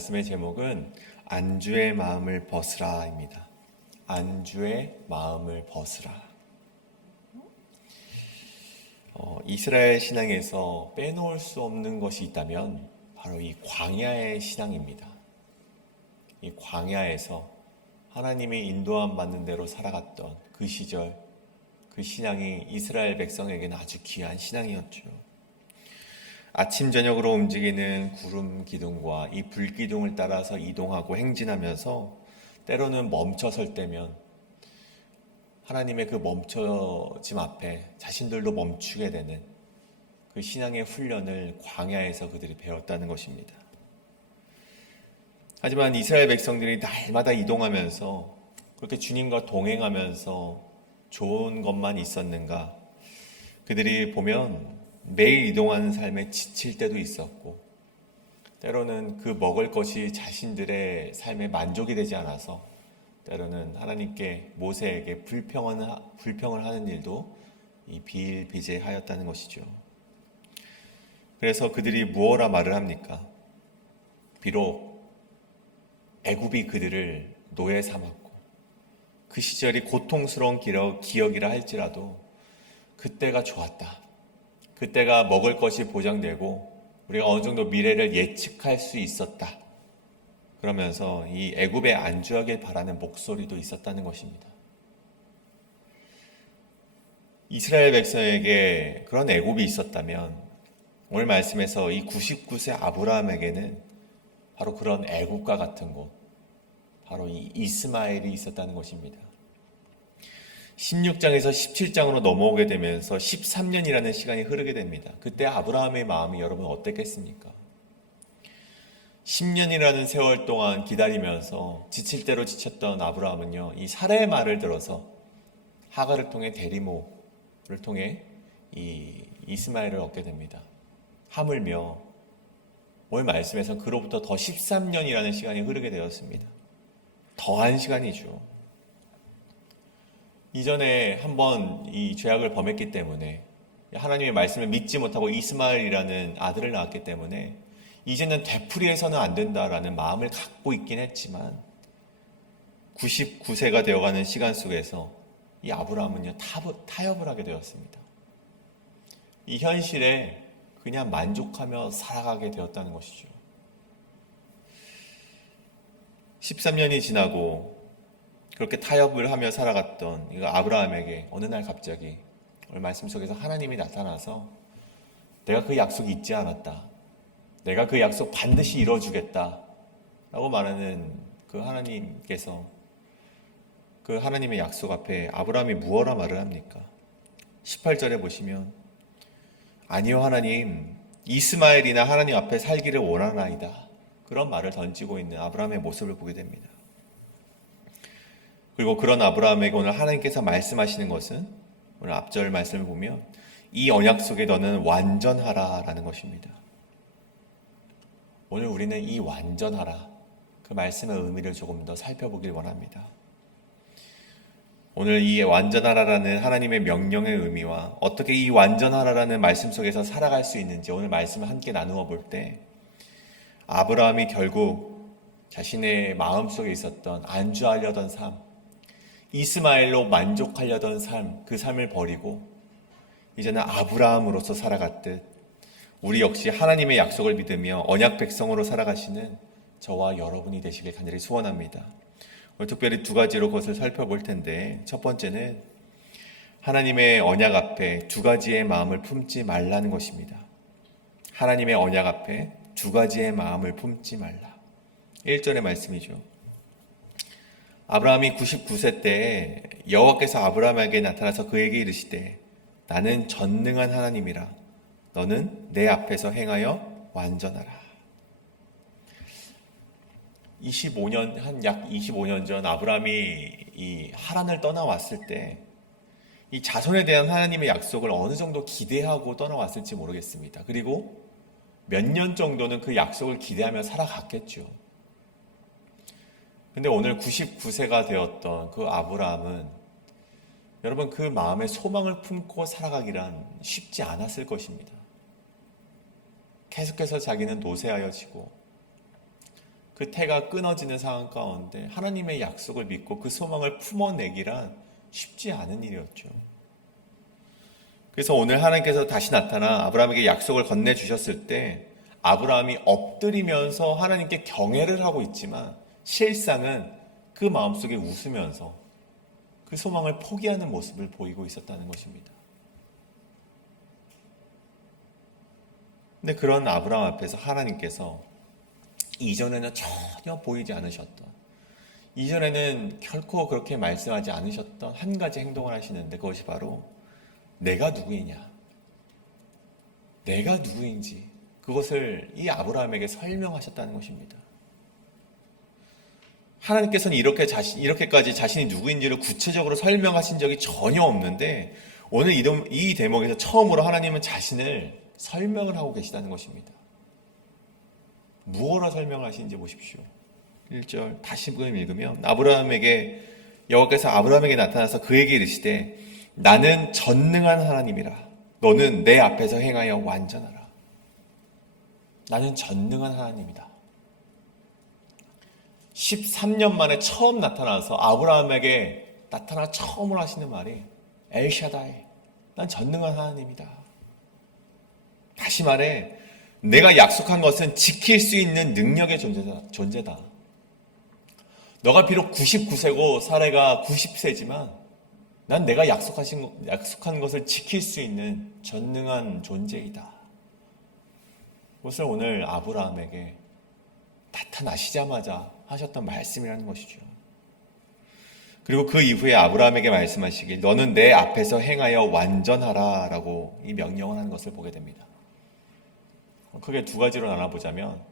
말씀의 제목은 안주의 마음을 벗으라입니다. 안주의 마음을 벗으라. 이스라엘 신앙에서 빼놓을 수 없는 것이 있다면 바로 이 광야의 신앙입니다. 이 광야에서 하나님이 인도함 받는 대로 살아갔던 그 시절, 그 신앙이 이스라엘 백성에게는 아주 귀한 신앙이었죠. 아침 저녁으로 움직이는 구름 기둥과 이 불 기둥을 따라서 이동하고 행진하면서 때로는 멈춰설 때면 하나님의 그 멈춰짐 앞에 자신들도 멈추게 되는 그 신앙의 훈련을 광야에서 그들이 배웠다는 것입니다. 하지만 이스라엘 백성들이 날마다 이동하면서 그렇게 주님과 동행하면서 좋은 것만 있었는가? 그들이 보면 매일 이동하는 삶에 지칠 때도 있었고, 때로는 그 먹을 것이 자신들의 삶에 만족이 되지 않아서 때로는 하나님께 모세에게 불평을 하는 일도 비일비재하였다는 것이죠. 그래서 그들이 무엇라 말을 합니까? 비록 애굽이 그들을 노예 삼았고 그 시절이 고통스러운 기억이라 할지라도 그때가 좋았다. 그때가 먹을 것이 보장되고 우리가 어느 정도 미래를 예측할 수 있었다. 그러면서 이 애굽에 안주하길 바라는 목소리도 있었다는 것입니다. 이스라엘 백성에게 그런 애굽이 있었다면 오늘 말씀에서 이 99세 아브라함에게는 바로 그런 애굽과 같은 곳, 바로 이 이스마엘이 있었다는 것입니다. 16장에서 17장으로 넘어오게 되면서 13년이라는 시간이 흐르게 됩니다. 그때 아브라함의 마음이 여러분 어땠겠습니까? 10년이라는 세월 동안 기다리면서 지칠 대로 지쳤던 아브라함은요, 이 사라의 말을 들어서 하갈을 통해 대리모를 통해 이 이스마엘을 얻게 됩니다. 하물며 오늘 말씀에서 그로부터 더 13년이라는 시간이 흐르게 되었습니다. 더한 시간이죠. 이전에 한번 이 죄악을 범했기 때문에 하나님의 말씀을 믿지 못하고 이스마엘이라는 아들을 낳았기 때문에 이제는 되풀이해서는 안 된다라는 마음을 갖고 있긴 했지만 99세가 되어가는 시간 속에서 이 아브라함은요 타협을 하게 되었습니다. 이 현실에 그냥 만족하며 살아가게 되었다는 것이죠. 13년이 지나고 그렇게 타협을 하며 살아갔던 이 아브라함에게 어느 날 갑자기 오늘 말씀 속에서 하나님이 나타나서 내가 그 약속이 잊지 않았다. 내가 그 약속 반드시 이뤄주겠다. 라고 말하는 그 하나님께서 그 하나님의 약속 앞에 아브라함이 무엇라 말을 합니까? 18절에 보시면 아니요 하나님, 이스마엘이나 하나님 앞에 살기를 원하나이다. 그런 말을 던지고 있는 아브라함의 모습을 보게 됩니다. 그리고 그런 아브라함에게 오늘 하나님께서 말씀하시는 것은 오늘 앞절 말씀을 보면 이 언약 속에 너는 완전하라 라는 것입니다. 오늘 우리는 이 완전하라 그 말씀의 의미를 조금 더 살펴보길 원합니다. 오늘 이 완전하라라는 하나님의 명령의 의미와 어떻게 이 완전하라라는 말씀 속에서 살아갈 수 있는지 오늘 말씀을 함께 나누어 볼 때 아브라함이 결국 자신의 마음속에 있었던 안주하려던 삶, 이스마엘로 만족하려던 삶, 그 삶을 버리고 이제는 아브라함으로서 살아갔듯 우리 역시 하나님의 약속을 믿으며 언약 백성으로 살아가시는 저와 여러분이 되시길 간절히 소원합니다. 오늘 특별히 두 가지로 그것을 살펴볼 텐데 첫 번째는 하나님의 언약 앞에 두 가지의 마음을 품지 말라는 것입니다. 하나님의 언약 앞에 두 가지의 마음을 품지 말라. 1절의 말씀이죠. 아브라함이 99세 때 여호와께서 아브라함에게 나타나서 그에게 이르시되 나는 전능한 하나님이라 너는 내 앞에서 행하여 완전하라. 약 25년 전 아브라함이 이 하란을 떠나왔을 때 이 자손에 대한 하나님의 약속을 어느 정도 기대하고 떠나왔을지 모르겠습니다. 그리고 몇 년 정도는 그 약속을 기대하며 살아갔겠죠. 근데 오늘 99세가 되었던 그 아브라함은 여러분 그 마음에 소망을 품고 살아가기란 쉽지 않았을 것입니다. 계속해서 자기는 노쇠하여지고 그 태가 끊어지는 상황 가운데 하나님의 약속을 믿고 그 소망을 품어내기란 쉽지 않은 일이었죠. 그래서 오늘 하나님께서 다시 나타나 아브라함에게 약속을 건네주셨을 때 아브라함이 엎드리면서 하나님께 경외를 하고 있지만 실상은 그 마음속에 웃으면서 그 소망을 포기하는 모습을 보이고 있었다는 것입니다. 근데 그런 아브라함 앞에서 하나님께서 이전에는 전혀 보이지 않으셨던, 이전에는 결코 그렇게 말씀하지 않으셨던 한 가지 행동을 하시는데 그것이 바로 내가 누구이냐, 내가 누구인지 그것을 이 아브라함에게 설명하셨다는 것입니다. 하나님께서는 이렇게까지 자신이 누구인지를 구체적으로 설명하신 적이 전혀 없는데 오늘 이 대목에서 처음으로 하나님은 자신을 설명을 하고 계시다는 것입니다. 무엇으로 설명하시는지 보십시오. 1절 다시 읽으면 여호와께서 아브라함에게 나타나서 그에게 이르시되 나는 전능한 하나님이라 너는 내 앞에서 행하여 완전하라. 나는 전능한 하나님이다. 13년 만에 처음 나타나서 아브라함에게 나타나 처음으로 하시는 말이 엘샤다이, 난 전능한 하나님이다. 다시 말해 내가 약속한 것은 지킬 수 있는 능력의 존재다. 너가 비록 99세고 사례가 90세지만 난 내가 약속한 것을 지킬 수 있는 전능한 존재이다. 그것을 오늘 아브라함에게 나타나시자마자 하셨던 말씀이라는 것이죠. 그리고 그 이후에 아브라함에게 말씀하시길 너는 내 앞에서 행하여 완전하라 라고 이 명령을 하는 것을 보게 됩니다. 크게 두 가지로 나눠보자면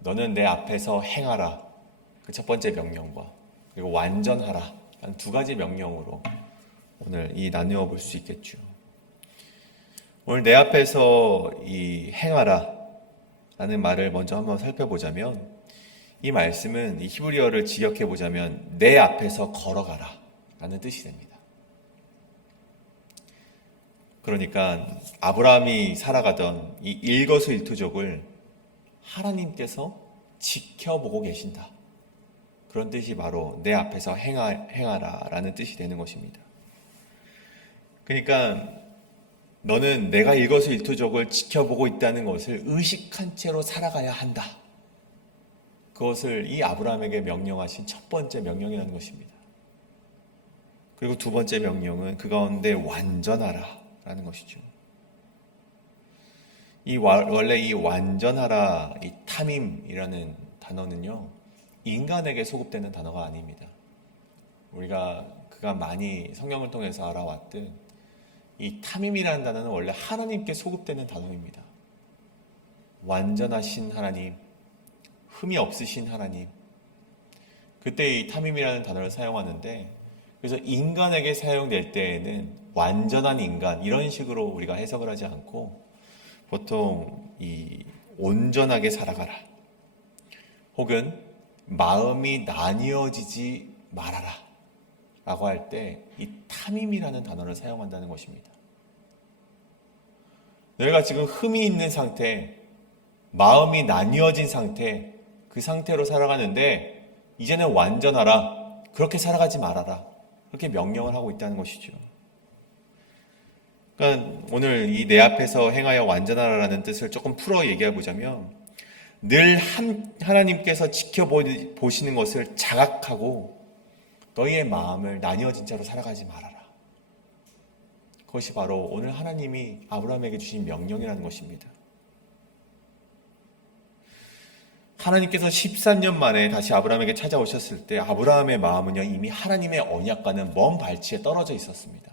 너는 내 앞에서 행하라, 그 첫 번째 명령과 그리고 완전하라, 한 두 가지 명령으로 오늘 이 나누어 볼 수 있겠죠. 오늘 내 앞에서 이 행하라 라는 말을 먼저 한번 살펴보자면 이 말씀은 이 히브리어를 직역해 보자면 내 앞에서 걸어가라 라는 뜻이 됩니다. 그러니까 아브라함이 살아가던 이 일거수일투족을 하나님께서 지켜보고 계신다. 그런 뜻이 바로 내 앞에서 행하라 라는 뜻이 되는 것입니다. 그러니까 너는 내가 일거수일투족을 지켜보고 있다는 것을 의식한 채로 살아가야 한다. 그것을 이 아브라함에게 명령하신 첫 번째 명령이라는 것입니다. 그리고 두 번째 명령은 그 가운데 완전하라 라는 것이죠. 원래 이 완전하라, 이 탐임이라는 단어는요, 인간에게 소급되는 단어가 아닙니다. 우리가 그간 많이 성경을 통해서 알아왔듯 이 탐임이라는 단어는 원래 하나님께 소급되는 단어입니다. 완전하신 하나님, 흠이 없으신 하나님, 그때 이 탐임이라는 단어를 사용하는데 그래서 인간에게 사용될 때에는 완전한 인간 이런 식으로 우리가 해석을 하지 않고 보통 이 온전하게 살아가라 혹은 마음이 나뉘어지지 말아라 라고 할 때 이 탐임이라는 단어를 사용한다는 것입니다. 너희가 지금 흠이 있는 상태, 마음이 나뉘어진 상태, 그 상태로 살아가는데 이제는 완전하라, 그렇게 살아가지 말아라, 그렇게 명령을 하고 있다는 것이죠. 그러니까 오늘 이 내 앞에서 행하여 완전하라라는 뜻을 조금 풀어 얘기해 보자면 늘 하나님께서 지켜보시는 것을 자각하고 너희의 마음을 나뉘어진 채로 살아가지 말아라. 그것이 바로 오늘 하나님이 아브라함에게 주신 명령이라는 것입니다. 하나님께서 13년 만에 다시 아브라함에게 찾아오셨을 때 아브라함의 마음은요 이미 하나님의 언약과는 먼 발치에 떨어져 있었습니다.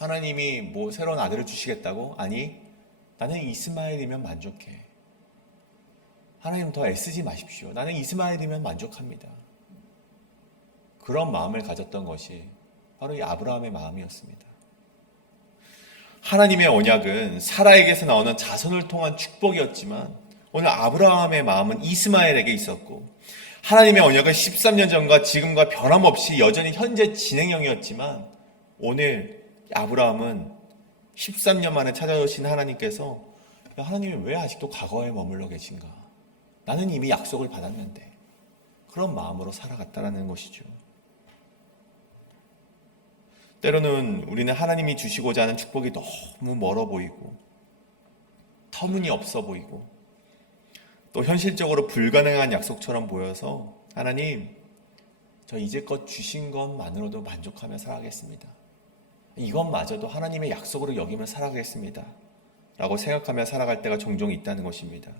하나님이 뭐 새로운 아들을 주시겠다고? 아니, 나는 이스마엘이면 만족해. 하나님 더 애쓰지 마십시오. 나는 이스마엘이면 만족합니다. 그런 마음을 가졌던 것이 바로 이 아브라함의 마음이었습니다. 하나님의 언약은 사라에게서 나오는 자손을 통한 축복이었지만 오늘 아브라함의 마음은 이스마엘에게 있었고 하나님의 언약은 13년 전과 지금과 변함없이 여전히 현재 진행형이었지만 오늘 아브라함은 13년 만에 찾아오신 하나님께서 하나님이 왜 아직도 과거에 머물러 계신가? 나는 이미 약속을 받았는데. 그런 마음으로 살아갔다라는 것이죠. 때로는 우리는 하나님이 주시고자 하는 축복이 너무 멀어 보이고 터무니없어 보이고 또 현실적으로 불가능한 약속처럼 보여서 하나님, 저 이제껏 주신 것만으로도 만족하며 살아가겠습니다. 이것마저도 하나님의 약속으로 여기며 살아가겠습니다. 라고 생각하며 살아갈 때가 종종 있다는 것입니다.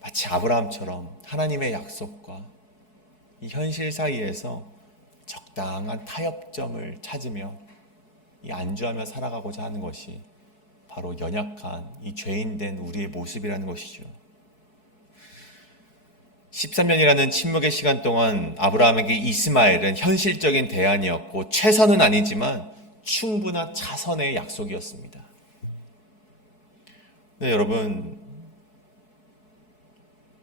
마치 아브라함처럼 하나님의 약속과 이 현실 사이에서 적당한 타협점을 찾으며 이 안주하며 살아가고자 하는 것이 바로 연약한 이 죄인된 우리의 모습이라는 것이죠. 13년이라는 침묵의 시간 동안 아브라함에게 이스마엘은 현실적인 대안이었고 최선은 아니지만 충분한 자선의 약속이었습니다. 네, 여러분,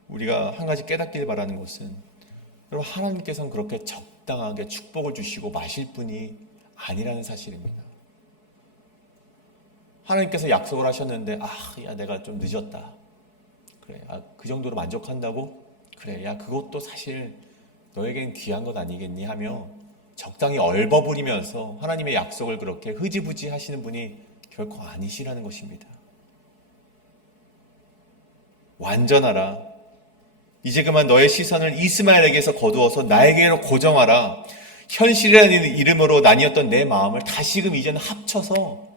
우리가 한 가지 깨닫길 바라는 것은 여러분, 하나님께서는 그렇게 적당하게 축복을 주시고 마실 분이 아니라는 사실입니다. 하나님께서 약속을 하셨는데 야 내가 좀 늦었다. 그래, 그 정도로 만족한다고? 그래, 야 그것도 사실 너에겐 귀한 것 아니겠니? 하며 적당히 얼버무리면서 하나님의 약속을 그렇게 흐지부지 하시는 분이 결코 아니시라는 것입니다. 완전하라. 이제 그만 너의 시선을 이스마엘에게서 거두어서 나에게로 고정하라. 현실이라는 이름으로 나뉘었던 내 마음을 다시금 이제는 합쳐서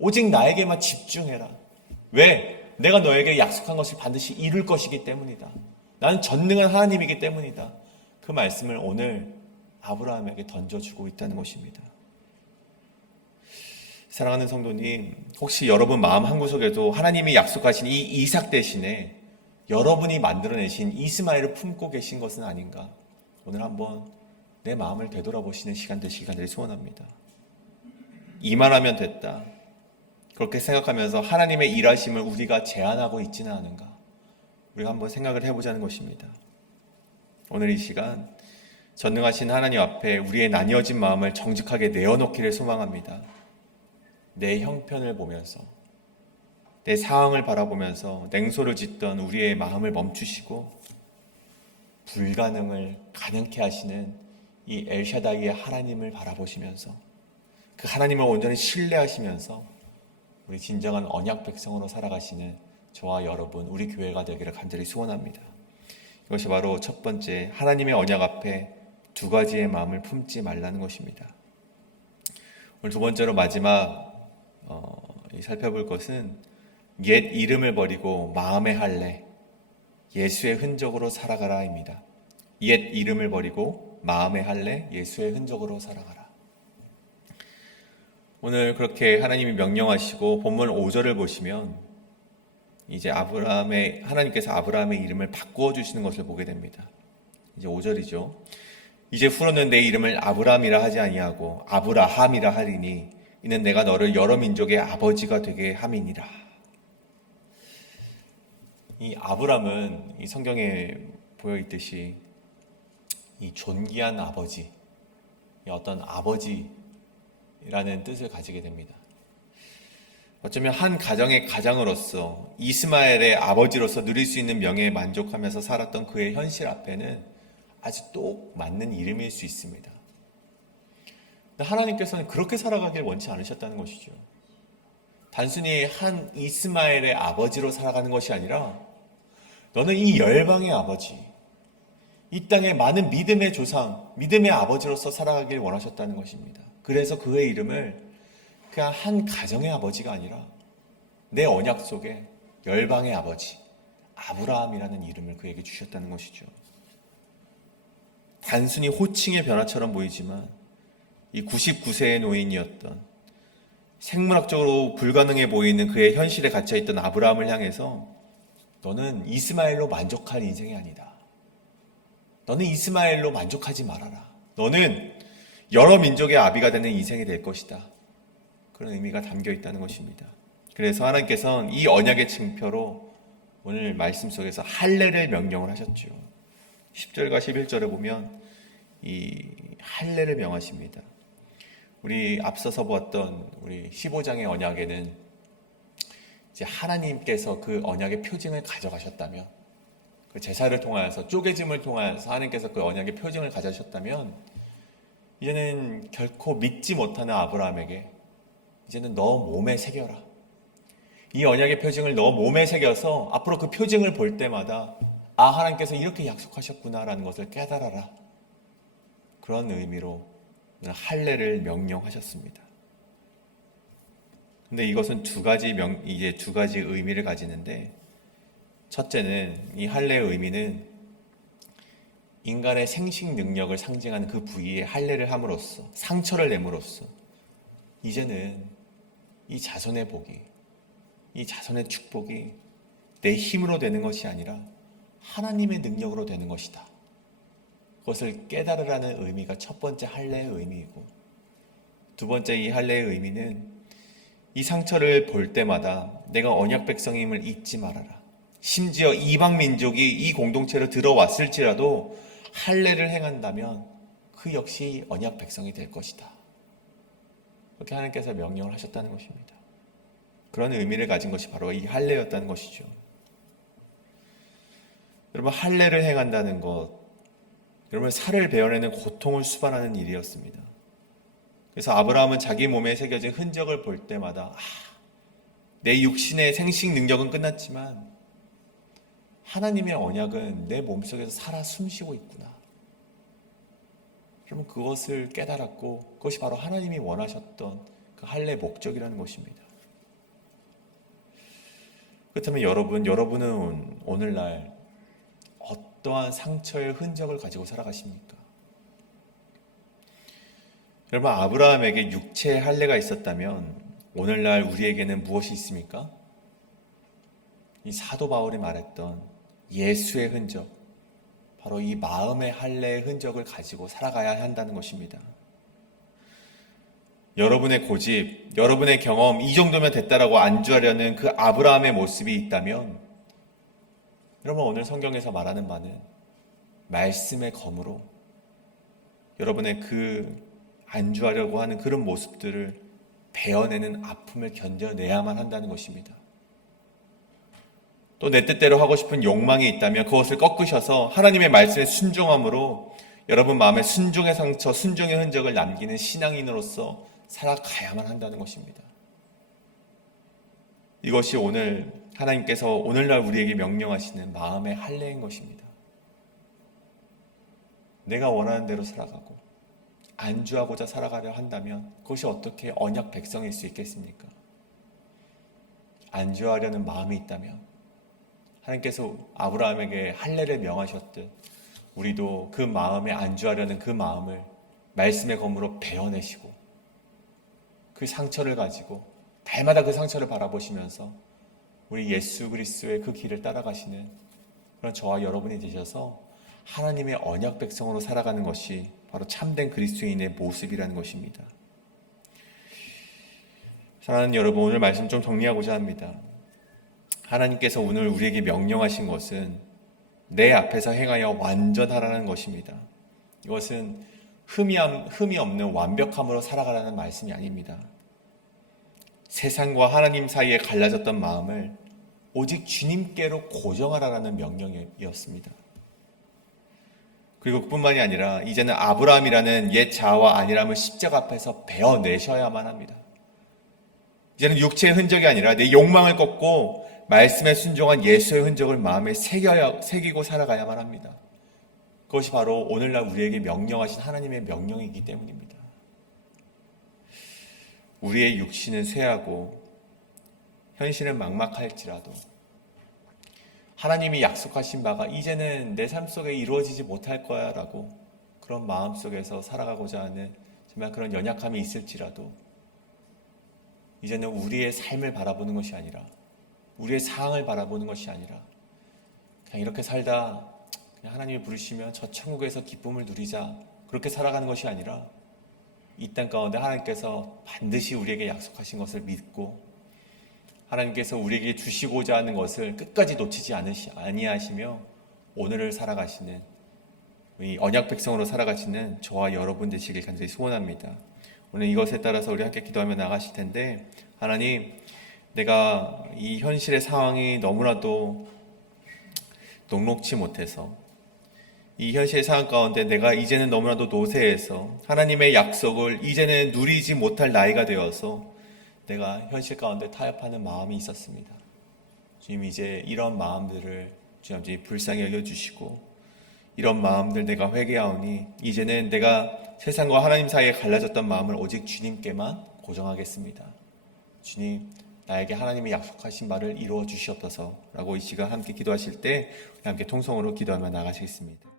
오직 나에게만 집중해라. 왜? 내가 너에게 약속한 것을 반드시 이룰 것이기 때문이다. 나는 전능한 하나님이기 때문이다. 그 말씀을 오늘 아브라함에게 던져주고 있다는 것입니다. 사랑하는 성도님, 혹시 여러분 마음 한구석에도 하나님이 약속하신 이 이삭 대신에 여러분이 만들어내신 이스마엘을 품고 계신 것은 아닌가? 오늘 한번 내 마음을 되돌아보시는 시간 되시기 간절히 소원합니다. 이만하면 됐다. 그렇게 생각하면서 하나님의 일하심을 우리가 제한하고 있지는 않은가? 우리가 한번 생각을 해보자는 것입니다. 오늘 이 시간 전능하신 하나님 앞에 우리의 나뉘어진 마음을 정직하게 내어놓기를 소망합니다. 내 형편을 보면서 내 상황을 바라보면서 냉소를 짓던 우리의 마음을 멈추시고 불가능을 가능케 하시는 이 엘샤다이의 하나님을 바라보시면서 그 하나님을 온전히 신뢰하시면서 우리 진정한 언약 백성으로 살아가시는 저와 여러분, 우리 교회가 되기를 간절히 소원합니다. 이것이 바로 첫 번째, 하나님의 언약 앞에 두 가지의 마음을 품지 말라는 것입니다. 오늘 두 번째로 마지막 살펴볼 것은 옛 이름을 버리고 마음의 할례, 예수의 흔적으로 살아가라입니다. 옛 이름을 버리고 마음의 할례, 예수의 흔적으로 살아가라. 오늘 그렇게 하나님이 명령하시고 본문 5절을 보시면 이제 하나님께서 아브라함의 이름을 바꾸어 주시는 것을 보게 됩니다. 이제 5절이죠. 이제 후로는 내 이름을 아브라함이라 하지 아니하고 아브라함이라 하리니 이는 내가 너를 여러 민족의 아버지가 되게 함이니라. 이 아브람은 이 성경에 보여 있듯이 이 존귀한 아버지, 어떤 아버지라는 뜻을 가지게 됩니다. 어쩌면 한 가정의 가장으로서 이스마엘의 아버지로서 누릴 수 있는 명예에 만족하면서 살았던 그의 현실 앞에는 아주 똑 맞는 이름일 수 있습니다. 하나님께서는 그렇게 살아가길 원치 않으셨다는 것이죠. 단순히 한 이스마엘의 아버지로 살아가는 것이 아니라 너는 이 열방의 아버지, 이 땅의 많은 믿음의 조상, 믿음의 아버지로서 살아가길 원하셨다는 것입니다. 그래서 그의 이름을 그냥 한 가정의 아버지가 아니라 내 언약 속에 열방의 아버지, 아브라함이라는 이름을 그에게 주셨다는 것이죠. 단순히 호칭의 변화처럼 보이지만 이 99세의 노인이었던 생물학적으로 불가능해 보이는 그의 현실에 갇혀있던 아브라함을 향해서 너는 이스마엘로 만족할 인생이 아니다. 너는 이스마엘로 만족하지 말아라. 너는 여러 민족의 아비가 되는 인생이 될 것이다. 그런 의미가 담겨 있다는 것입니다. 그래서 하나님께서는 이 언약의 징표로 오늘 말씀 속에서 할례를 명령을 하셨죠. 10절과 11절에 보면 이 할례를 명하십니다. 우리 앞서서 보았던 우리 15장의 언약에는 이제 하나님께서 그 언약의 표징을 가져가셨다면 그 제사를 통하여서 쪼개짐을 통하여서 하나님께서 그 언약의 표징을 가져셨다면 이제는 결코 믿지 못하는 아브라함에게 이제는 너 몸에 새겨라. 이 언약의 표징을 너 몸에 새겨서 앞으로 그 표징을 볼 때마다 하나님께서 이렇게 약속하셨구나라는 것을 깨달아라. 그런 의미로 할례를 명령하셨습니다. 근데 이것은 두 가지 의미를 가지는데, 첫째는 이 할례의 의미는 인간의 생식 능력을 상징하는 그 부위에 할례를 함으로써, 상처를 내므로써 이제는 이 자손의 복이, 이 자손의 축복이 내 힘으로 되는 것이 아니라 하나님의 능력으로 되는 것이다. 그것을 깨달으라는 의미가 첫 번째 할례의 의미이고, 두 번째 이 할례의 의미는 이 상처를 볼 때마다 내가 언약 백성임을 잊지 말아라. 심지어 이방 민족이 이 공동체로 들어왔을지라도 할례를 행한다면 그 역시 언약 백성이 될 것이다. 그렇게 하나님께서 명령을 하셨다는 것입니다. 그런 의미를 가진 것이 바로 이 할례였다는 것이죠. 여러분, 할례를 행한다는 것, 여러분 살을 베어내는 고통을 수반하는 일이었습니다. 그래서 아브라함은 자기 몸에 새겨진 흔적을 볼 때마다 내 육신의 생식 능력은 끝났지만 하나님의 언약은 내 몸속에서 살아 숨쉬고 있구나. 여러분, 그것을 깨달았고 그것이 바로 하나님이 원하셨던 그 할례의 목적이라는 것입니다. 그렇다면 여러분은 오늘날 어떠한 상처의 흔적을 가지고 살아가십니까? 여러분, 아브라함에게 육체의 할례가 있었다면 오늘날 우리에게는 무엇이 있습니까? 이 사도 바울이 말했던 예수의 흔적, 바로 이 마음의 할례의 흔적을 가지고 살아가야 한다는 것입니다. 여러분의 고집, 여러분의 경험, 이 정도면 됐다라고 안주하려는 그 아브라함의 모습이 있다면, 여러분 오늘 성경에서 말하는 바는 말씀의 검으로 여러분의 그 안주하려고 하는 그런 모습들을 베어내는 아픔을 견뎌내야만 한다는 것입니다. 또 내 뜻대로 하고 싶은 욕망이 있다면 그것을 꺾으셔서 하나님의 말씀에 순종함으로 여러분 마음에 순종의 상처, 순종의 흔적을 남기는 신앙인으로서 살아가야만 한다는 것입니다. 이것이 오늘 하나님께서 오늘날 우리에게 명령하시는 마음의 할례인 것입니다. 내가 원하는 대로 살아가고 안주하고자 살아가려 한다면 그것이 어떻게 언약 백성일 수 있겠습니까? 안주하려는 마음이 있다면 하나님께서 아브라함에게 할례를 명하셨듯 우리도 그 마음에 안주하려는 그 마음을 말씀의 검으로 베어내시고 그 상처를 가지고 달마다 그 상처를 바라보시면서 우리 예수 그리스도의 그 길을 따라가시는 그런 저와 여러분이 되셔서 하나님의 언약 백성으로 살아가는 것이 바로 참된 그리스도인의 모습이라는 것입니다. 사랑하는 여러분, 오늘 말씀 좀 정리하고자 합니다. 하나님께서 오늘 우리에게 명령하신 것은 내 앞에서 행하여 완전하라는 것입니다. 이것은 흠이 없는 완벽함으로 살아가라는 말씀이 아닙니다. 세상과 하나님 사이에 갈라졌던 마음을 오직 주님께로 고정하라는 명령이었습니다. 그리고 그뿐만이 아니라 이제는 아브라함이라는 옛 자아와 안일함을 십자가 앞에서 베어내셔야만 합니다. 이제는 육체의 흔적이 아니라 내 욕망을 꺾고 말씀에 순종한 예수의 흔적을 마음에 새기고 살아가야만 합니다. 그것이 바로 오늘날 우리에게 명령하신 하나님의 명령이기 때문입니다. 우리의 육신은 쇠하고 현실은 막막할지라도 하나님이 약속하신 바가 이제는 내 삶 속에 이루어지지 못할 거야 라고 그런 마음 속에서 살아가고자 하는 정말 그런 연약함이 있을지라도 이제는 우리의 삶을 바라보는 것이 아니라 우리의 상황을 바라보는 것이 아니라 그냥 이렇게 살다 그냥 하나님이 부르시면 저 천국에서 기쁨을 누리자 그렇게 살아가는 것이 아니라 이 땅 가운데 하나님께서 반드시 우리에게 약속하신 것을 믿고 하나님께서 우리에게 주시고자 하는 것을 끝까지 놓치지 아니하시며 오늘을 살아가시는 이 언약 백성으로 살아가시는 저와 여러분 되시길 간절히 소원합니다. 오늘 이것에 따라서 우리 함께 기도하며 나가실 텐데, 하나님, 내가 이 현실의 상황이 너무나도 녹록치 못해서 이 현실 상황 가운데 내가 이제는 너무나도 노쇠해서 하나님의 약속을 이제는 누리지 못할 나이가 되어서 내가 현실 가운데 타협하는 마음이 있었습니다. 주님, 이제 이런 마음들을 주님 불쌍히 여겨주시고 이런 마음들 내가 회개하오니 이제는 내가 세상과 하나님 사이에 갈라졌던 마음을 오직 주님께만 고정하겠습니다. 주님, 나에게 하나님의 약속하신 말을 이루어 주시옵소서 라고 이 시간 함께 기도하실 때 함께 통성으로 기도하며 나가시겠습니다.